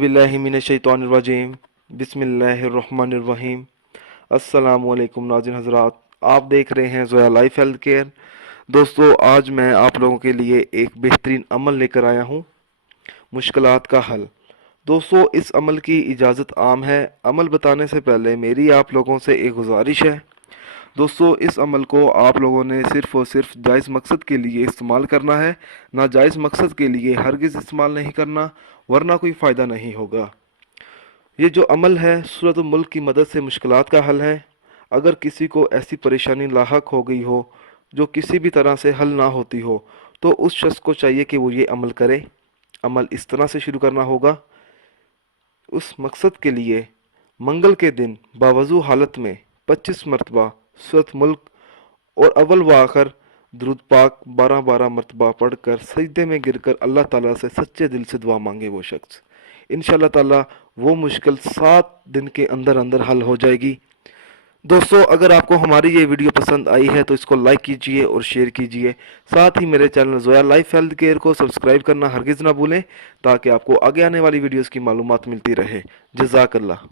बिल्लाहि मिनश्शैतानिर्रजीम बिस्मिल्लाहिर्रहमानिर्रहीम। अस्सलाम वालेकुम नाज़रीन हज़रात, आप देख रहे हैं ज़ोया लाइफ हेल्थ केयर। दोस्तों, आज मैं आप लोगों के लिए एक बेहतरीन अमल लेकर आया हूँ, मुश्किलात का हल। दोस्तों, इस अमल की इजाज़त आम है। अमल बताने से पहले मेरी आप लोगों से एक गुजारिश है। दोस्तों, इस अमल को आप लोगों ने सिर्फ़ और सिर्फ जायज़ मकसद के लिए इस्तेमाल करना है, नाजायज़ मकसद के लिए हरगिज़ इस्तेमाल नहीं करना, वरना कोई फ़ायदा नहीं होगा। ये जो अमल है सूरत मुल्क की मदद से मुश्किलात का हल है। अगर किसी को ऐसी परेशानी लाहक हो गई हो जो किसी भी तरह से हल ना होती हो, तो उस शख्स को चाहिए कि वो ये अमल करे। अमल इस तरह से शुरू करना होगा। उस मकसद के लिए मंगल के दिन बावजू हालत में 25 मरतबा सूरत मुल्क और अव्वल व आखिर दुरूद पाक 12-12 मरतबा पढ़कर सजदे में गिरकर अल्लाह ताला से सच्चे दिल से दुआ मांगे वो शख्स, इंशाल्लाह ताला वो मुश्किल 7 दिन के अंदर अंदर हल हो जाएगी। दोस्तों, अगर आपको हमारी ये वीडियो पसंद आई है तो इसको लाइक कीजिए और शेयर कीजिए। साथ ही मेरे channel Zoya life health care को सब्सक्राइब करना हरगिज़ ना भूलें, ताकि आपको आगे आने वाली वीडियोस की मालूमात मिलती रहे। जज़ाकल्लाह।